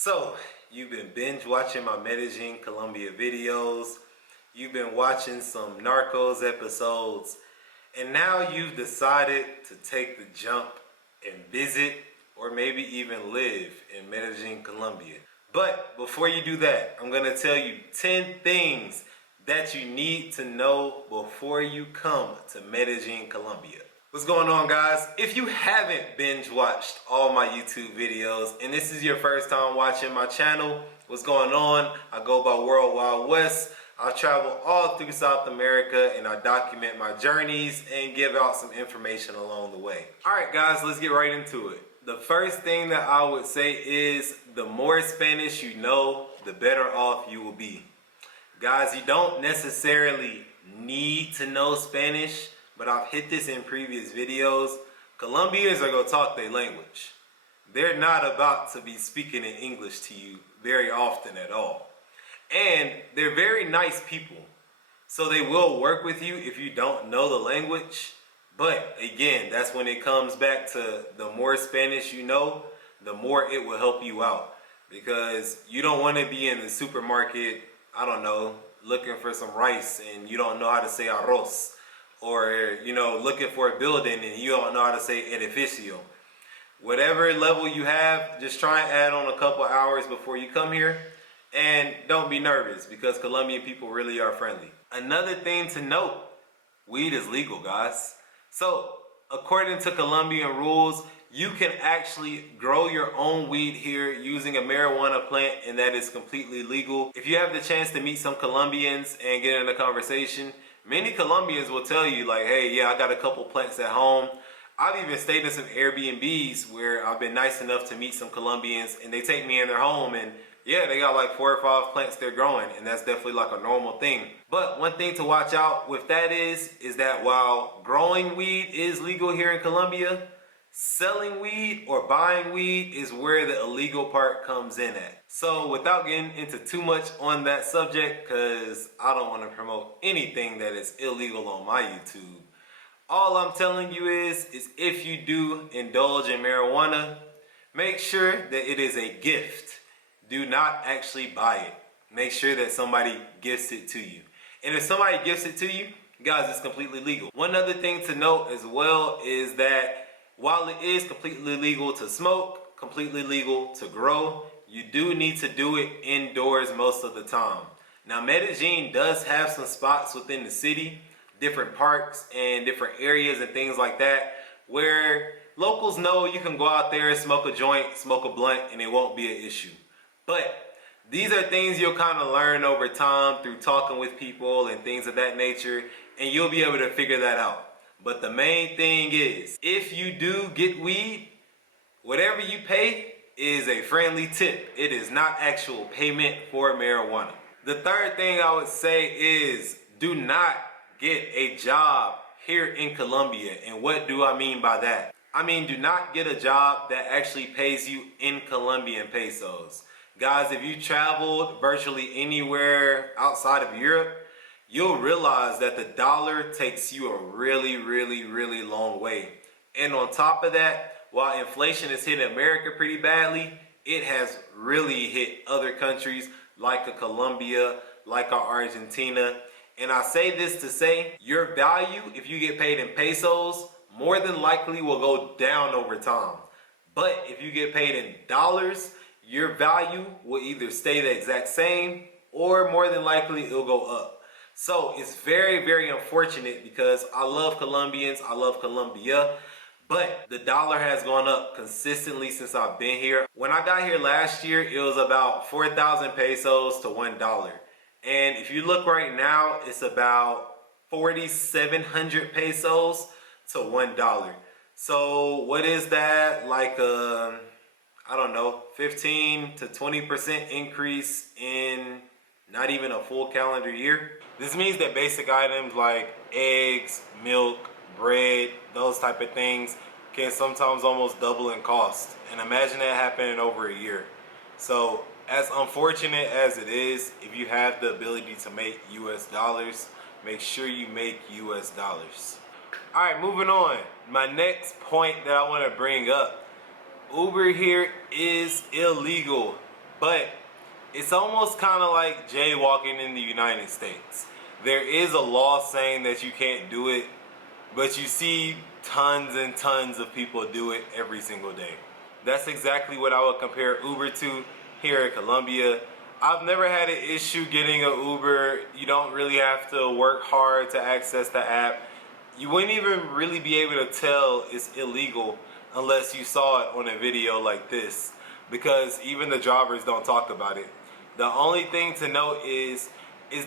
So, you've been binge watching my Medellin, Colombia videos. You've been watching some Narcos episodes. And now you've decided to take the jump and visit or maybe even live in Medellin, Colombia. But before you do that, I'm going to tell you 10 things that you need to know before you come to Medellin, Colombia. What's going on, guys? If you haven't binge watched all my YouTube videos and this is your first time watching my channel, what's going on? I go by World Wild West. I travel all through South America and I document my journeys and give out some information along the way. Alright guys, let's get right into it. The first thing that I would say is the more Spanish you know, the better off you will be. Guys, you don't necessarily need to know Spanish, but I've hit this in previous videos. Colombians are gonna talk their language. They're not about to be speaking in English to you very often at all. And they're very nice people. So they will work with you if you don't know the language. But again, that's when it comes back to the more Spanish you know, the more it will help you out. Because you don't want to be in the supermarket, I don't know, looking for some rice and you don't know how to say arroz. Or, you know, looking for a building and you don't know how to say edificio. Whatever level you have, just try and add on a couple hours before you come here. And don't be nervous because Colombian people really are friendly. Another thing to note, weed is legal, guys. So, according to Colombian rules, you can actually grow your own weed here using a marijuana plant, and that is completely legal. If you have the chance to meet some Colombians and get in a conversation, many Colombians will tell you like, hey, yeah, I got a couple plants at home. I've even stayed in some Airbnbs where I've been nice enough to meet some Colombians and they take me in their home and yeah, they got like 4 or 5 plants they're growing and that's definitely like a normal thing. But one thing to watch out with that is that while growing weed is legal here in Colombia, selling weed or buying weed is where the illegal part comes in at. So without getting into too much on that subject, because I don't want to promote anything that is illegal on my YouTube, all I'm telling you is if you do indulge in marijuana, make sure that it is a gift. Do not actually buy it. Make sure that somebody gifts it to you. And if somebody gifts it to you, guys, it's completely legal. One other thing to note as well is that while it is completely legal to smoke, completely legal to grow, you do need to do it indoors most of the time. Now, Medellin does have some spots within the city, different parks and different areas and things like that, where locals know you can go out there, smoke a joint, smoke a blunt, and it won't be an issue. But these are things you'll kind of learn over time through talking with people and things of that nature, and you'll be able to figure that out. But the main thing is, if you do get weed, whatever you pay is a friendly tip. It is not actual payment for marijuana. The third thing I would say is do not get a job here in Colombia. And what do I mean by that? I mean, do not get a job that actually pays you in Colombian pesos. Guys, if you traveled virtually anywhere outside of Europe, you'll realize that the dollar takes you a really, really, really long way. And on top of that, while inflation has hit America pretty badly, it has really hit other countries like a Colombia, like a Argentina. And I say this to say, your value, if you get paid in pesos, more than likely will go down over time. But if you get paid in dollars, your value will either stay the exact same or more than likely it'll go up. So it's very, very unfortunate because I love Colombians, I love Colombia, but the dollar has gone up consistently since I've been here. When I got here last year, it was about 4,000 pesos to $1. And if you look right now, it's about 4,700 pesos to $1. So what is that? Like I don't know, 15 to 20% increase in not even a full calendar year. This means that basic items like eggs, milk, bread, those type of things can sometimes almost double in cost. And imagine that happening over a year. So as unfortunate as it is, if you have the ability to make US dollars, make sure you make US dollars. All right, moving on. My next point that I want to bring up, Uber here is illegal. But it's almost kind of like jaywalking in the United States. There is a law saying that you can't do it, but you see tons and tons of people do it every single day. That's exactly what I would compare Uber to here in Colombia. I've never had an issue getting an Uber. You don't really have to work hard to access the app. You wouldn't even really be able to tell it's illegal unless you saw it on a video like this, because even the drivers don't talk about it. The only thing to note is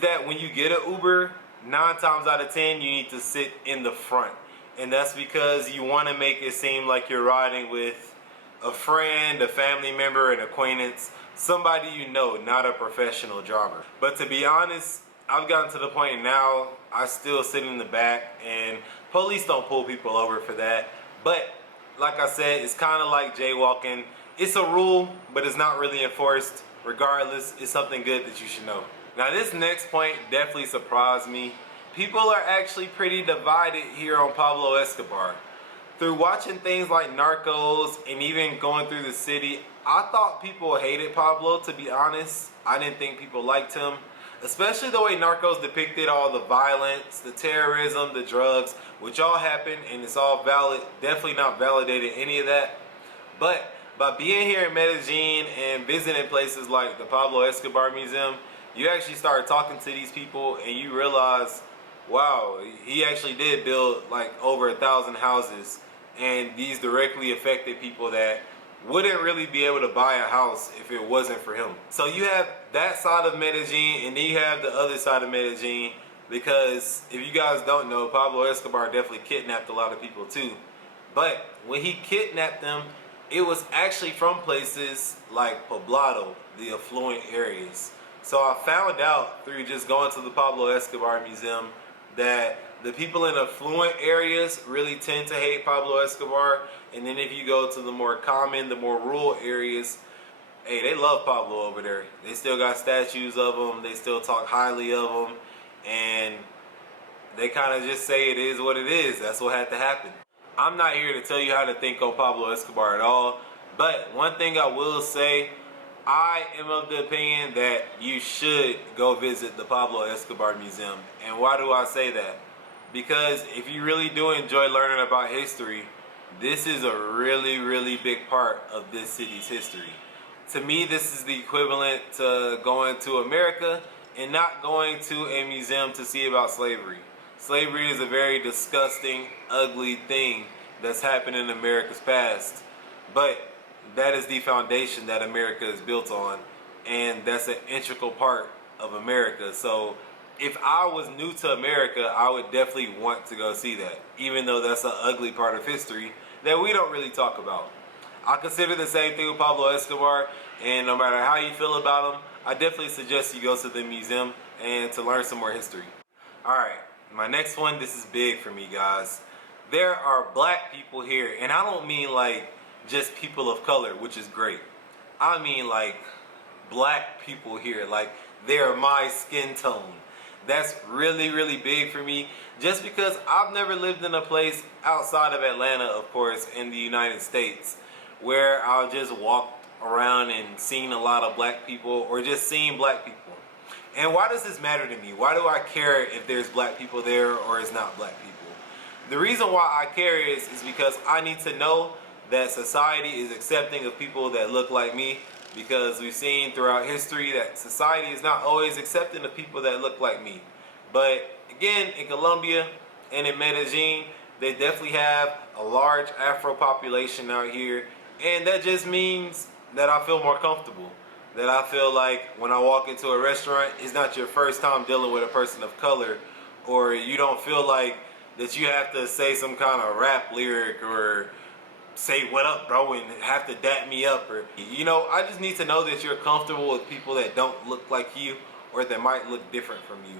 that when you get an Uber, 9 times out of 10 you need to sit in the front. And that's because you want to make it seem like you're riding with a friend, a family member, an acquaintance, somebody you know, not a professional driver. But to be honest, I've gotten to the point now, I still sit in the back, and police don't pull people over for that. But like I said, it's kind of like jaywalking. It's a rule, but it's not really enforced. Regardless, it's something good that you should know. Now this next point definitely surprised me. People are actually pretty divided here on Pablo Escobar. Through watching things like Narcos and even going through the city, I thought people hated Pablo, to be honest. I didn't think people liked him. Especially the way Narcos depicted all the violence, the terrorism, the drugs, which all happened and it's all valid. Definitely not validated any of that. But by being here in Medellin and visiting places like the Pablo Escobar Museum, you actually start talking to these people and you realize, wow, he actually did build like over 1,000 houses, and these directly affected people that wouldn't really be able to buy a house if it wasn't for him. So you have that side of Medellin, and then you have the other side of Medellin, because if you guys don't know, Pablo Escobar definitely kidnapped a lot of people too. But when he kidnapped them, it was actually from places like Poblado, the affluent areas. So I found out through just going to the Pablo Escobar Museum that the people in affluent areas really tend to hate Pablo Escobar, and then if you go to the more common, the more rural areas, hey, they love Pablo over there. They still got statues of him, they still talk highly of him, and they kind of just say it is what it is. That's what had to happen. I'm not here to tell you how to think on Pablo Escobar at all, but one thing I will say, I am of the opinion that you should go visit the Pablo Escobar Museum. And why do I say that? Because if you really do enjoy learning about history, this is a really, really big part of this city's history. To me, this is the equivalent to going to America and not going to a museum to see about slavery. Slavery is a very disgusting, ugly thing that's happened in America's past. But that is the foundation that America is built on, and that's an integral part of America. So if I was new to America, I would definitely want to go see that, even though that's an ugly part of history that we don't really talk about. I consider the same thing with Pablo Escobar, and no matter how you feel about him, I definitely suggest you go to the museum and to learn some more history. Alright, my next one, this is big for me, guys. There are black people here, and I don't mean like just people of color, which is great. I mean like black people here, like they're my skin tone. That's really, really big for me, just because I've never lived in a place outside of Atlanta, of course, in the United States, where I'll just walk around and seen a lot of black people, or just seen black people. And why does this matter to me? Why do I care if there's black people there or it's not black people? The reason why I care is because I need to know that society is accepting of people that look like me, because we've seen throughout history that society is not always accepting of people that look like me. But again, in Colombia and in Medellin, they definitely have a large Afro population out here, and that just means that I feel more comfortable. That I feel like when I walk into a restaurant, it's not your first time dealing with a person of color, or you don't feel like that you have to say some kind of rap lyric or say what up bro and have to dap me up, or you know, I just need to know that you're comfortable with people that don't look like you or that might look different from you.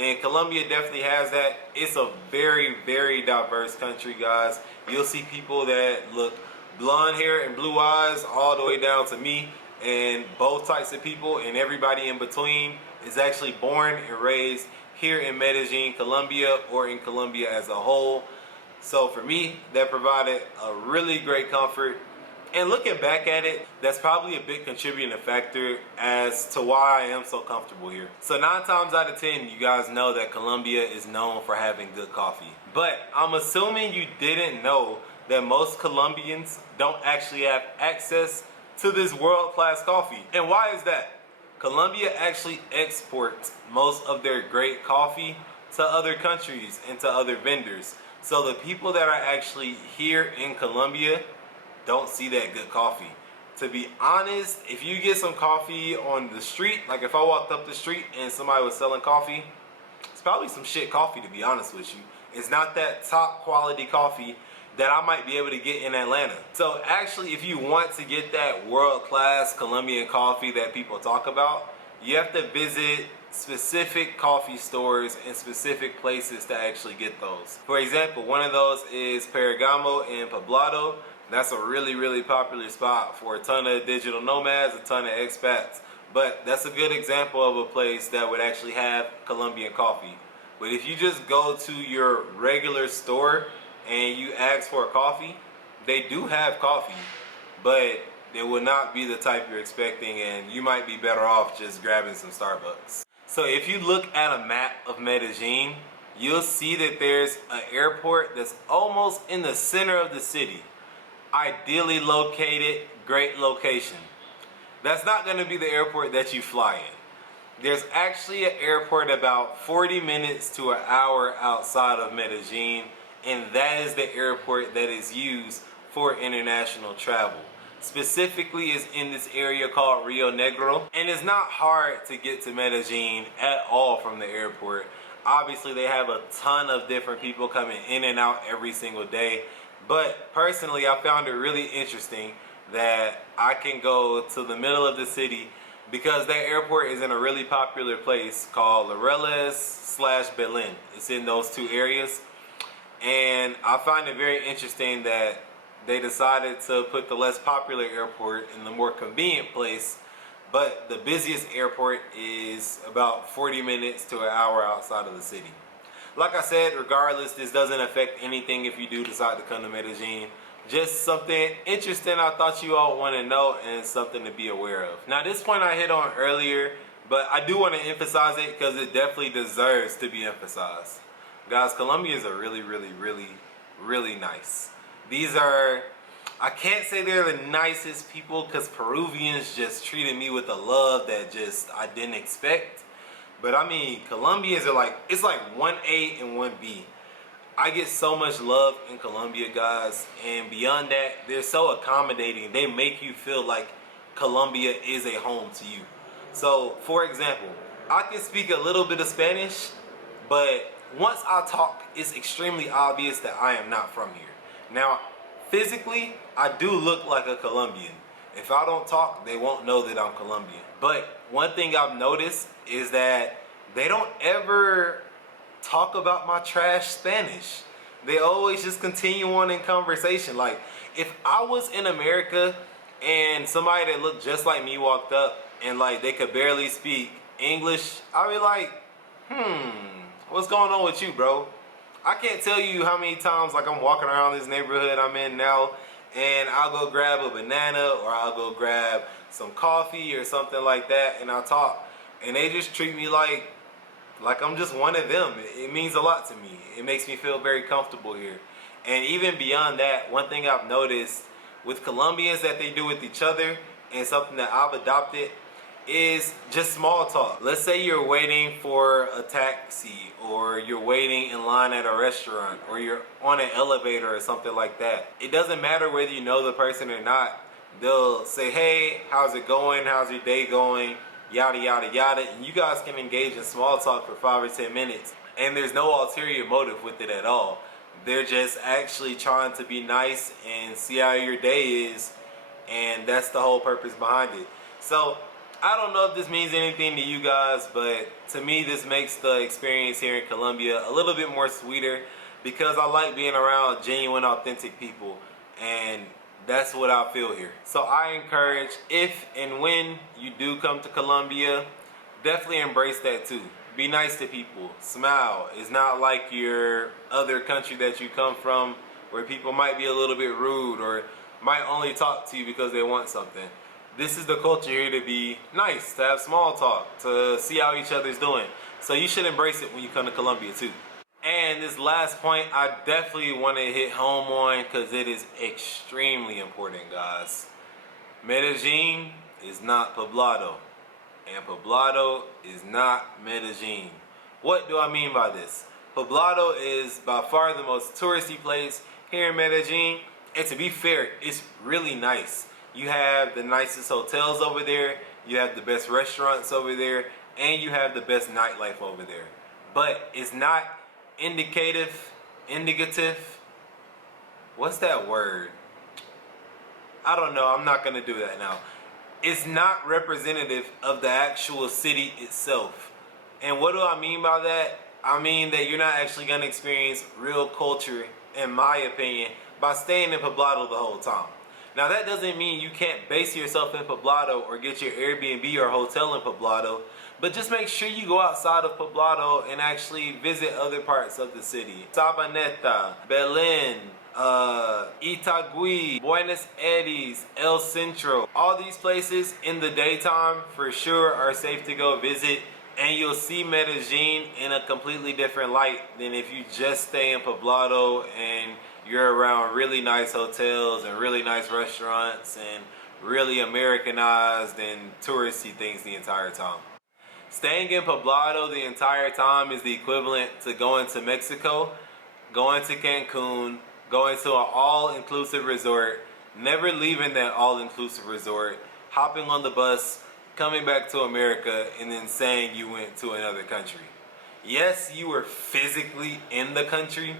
And Colombia definitely has that. It's a very, very diverse country, guys. You'll see people that look blonde hair and blue eyes all the way down to me, and both types of people, and everybody in between is actually born and raised here in Medellin, Colombia, or in Colombia as a whole. So for me, that provided a really great comfort. And looking back at it, that's probably a big contributing factor as to why I am so comfortable here. So 9 times out of 10, you guys know that Colombia is known for having good coffee. But I'm assuming you didn't know that most Colombians don't actually have access to this world-class coffee. And why is that? Colombia actually exports most of their great coffee to other countries and to other vendors. So the people that are actually here in Colombia don't see that good coffee. To be honest, if you get some coffee on the street, like if I walked up the street and somebody was selling coffee, it's probably some shit coffee, to be honest with you. It's not that top quality coffee that I might be able to get in Atlanta. So actually, if you want to get that world-class Colombian coffee that people talk about, you have to visit specific coffee stores in specific places to actually get those. For example, one of those is Pergamo in Poblado. That's a really, really popular spot for a ton of digital nomads, a ton of expats. But that's a good example of a place that would actually have Colombian coffee. But if you just go to your regular store and you ask for a coffee, they do have coffee, but it will not be the type you're expecting, and you might be better off just grabbing some Starbucks. So if you look at a map of Medellin, you'll see that there's an airport that's almost in the center of the city. Ideally located, great location. That's not going to be the airport that you fly in. There's actually an airport about 40 minutes to an hour outside of Medellin, and that is the airport that is used for international travel. Specifically is in this area called Rio Negro, and it's not hard to get to Medellin at all from the airport. Obviously they have a ton of different people coming in and out every single day, but personally I found it really interesting that I can go to the middle of the city because that airport is in a really popular place called Laureles/Belén. It's in those two areas, and I find it very interesting that they decided to put the less popular airport in the more convenient place, but the busiest airport is about 40 minutes to an hour outside of the city. Like I said, regardless, this doesn't affect anything if you do decide to come to Medellin. Just something interesting I thought you all want to know and something to be aware of. Now this point I hit on earlier, but I do want to emphasize it because it definitely deserves to be emphasized. Guys, Colombians are really, really, really, really nice. These are, I can't say they're the nicest people because Peruvians just treated me with a love that just I didn't expect. But I mean, Colombians are like, it's like 1A and 1B. I get so much love in Colombia, guys, and beyond that, they're so accommodating. They make you feel like Colombia is a home to you. So, for example, I can speak a little bit of Spanish, but once I talk, it's extremely obvious that I am not from here. Now, physically, I do look like a Colombian. If I don't talk, they won't know that I'm Colombian. But one thing I've noticed is that they don't ever talk about my trash Spanish. They always just continue on in conversation. Like, if I was in America and somebody that looked just like me walked up and like they could barely speak English, I'd be like, what's going on with you, bro? I can't tell you how many times like I'm walking around this neighborhood I'm in now and I'll go grab a banana or I'll go grab some coffee or something like that and I'll talk. And they just treat me like I'm just one of them. It means a lot to me. It makes me feel very comfortable here. And even beyond that, one thing I've noticed with Colombians that they do with each other and something that I've adopted is just small talk. Let's say you're waiting for a taxi or you're waiting in line at a restaurant or you're on an elevator or something like that. It doesn't matter whether you know the person or not. They'll say, hey, how's it going? How's your day going? Yada, yada, yada. And you guys can engage in small talk for 5 or 10 minutes. And there's no ulterior motive with it at all. They're just actually trying to be nice and see how your day is. And that's the whole purpose behind it. So, I don't know if this means anything to you guys, but to me this makes the experience here in Colombia a little bit more sweeter because I like being around genuine, authentic people, and that's what I feel here. So I encourage, if and when you do come to Colombia, definitely embrace that too. Be nice to people, smile. It's not like your other country that you come from where people might be a little bit rude or might only talk to you because they want something. This is the culture here to be nice, to have small talk, to see how each other's doing. So you should embrace it when you come to Colombia too. And this last point I definitely want to hit home on because it is extremely important, guys. Medellin is not Poblado, and Poblado is not Medellin. What do I mean by this? Poblado is by far the most touristy place here in Medellin, and to be fair, it's really nice. You have the nicest hotels over there, you have the best restaurants over there, and you have the best nightlife over there. But it's not indicative, what's that word? I don't know, I'm not gonna do that now. It's not representative of the actual city itself. And what do I mean by that? I mean that you're not actually gonna experience real culture, in my opinion, by staying in Poblado the whole time. Now that doesn't mean you can't base yourself in Poblado or get your Airbnb or hotel in Poblado, but just make sure you go outside of Poblado and actually visit other parts of the city. Sabaneta, Belén, Itagüí, Buenos Aires, El Centro. All these places in the daytime for sure are safe to go visit, and you'll see Medellin in a completely different light than if you just stay in Poblado and you're around really nice hotels and really nice restaurants and really Americanized and touristy things the entire time. Staying in Poblado the entire time is the equivalent to going to Mexico, going to Cancun, going to an all-inclusive resort, never leaving that all-inclusive resort, hopping on the bus, coming back to America, and then saying you went to another country. Yes, you were physically in the country,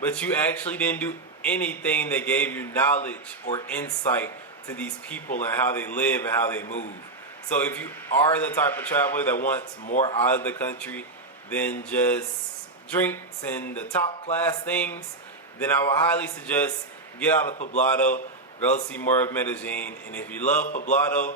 but you actually didn't do anything that gave you knowledge or insight to these people and how they live and how they move. So if you are the type of traveler that wants more out of the country than just drinks and the top class things, then I would highly suggest get out of Poblado, go see more of Medellin. And if you love Poblado,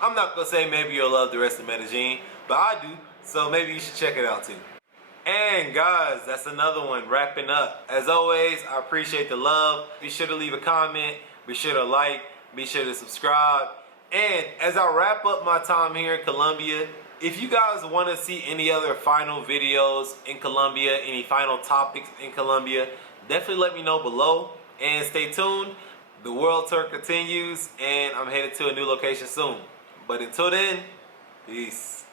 I'm not gonna say maybe you'll love the rest of Medellin, but I do, so maybe you should check it out too. And guys, that's another one wrapping up. As always, I appreciate the love. Be sure to leave a comment, be sure to like, be sure to subscribe. And as I wrap up my time here in Colombia, if you guys want to see any other final videos in Colombia, any final topics in Colombia, definitely let me know below. And stay tuned. The world tour continues, and I'm headed to a new location soon. But until then, peace.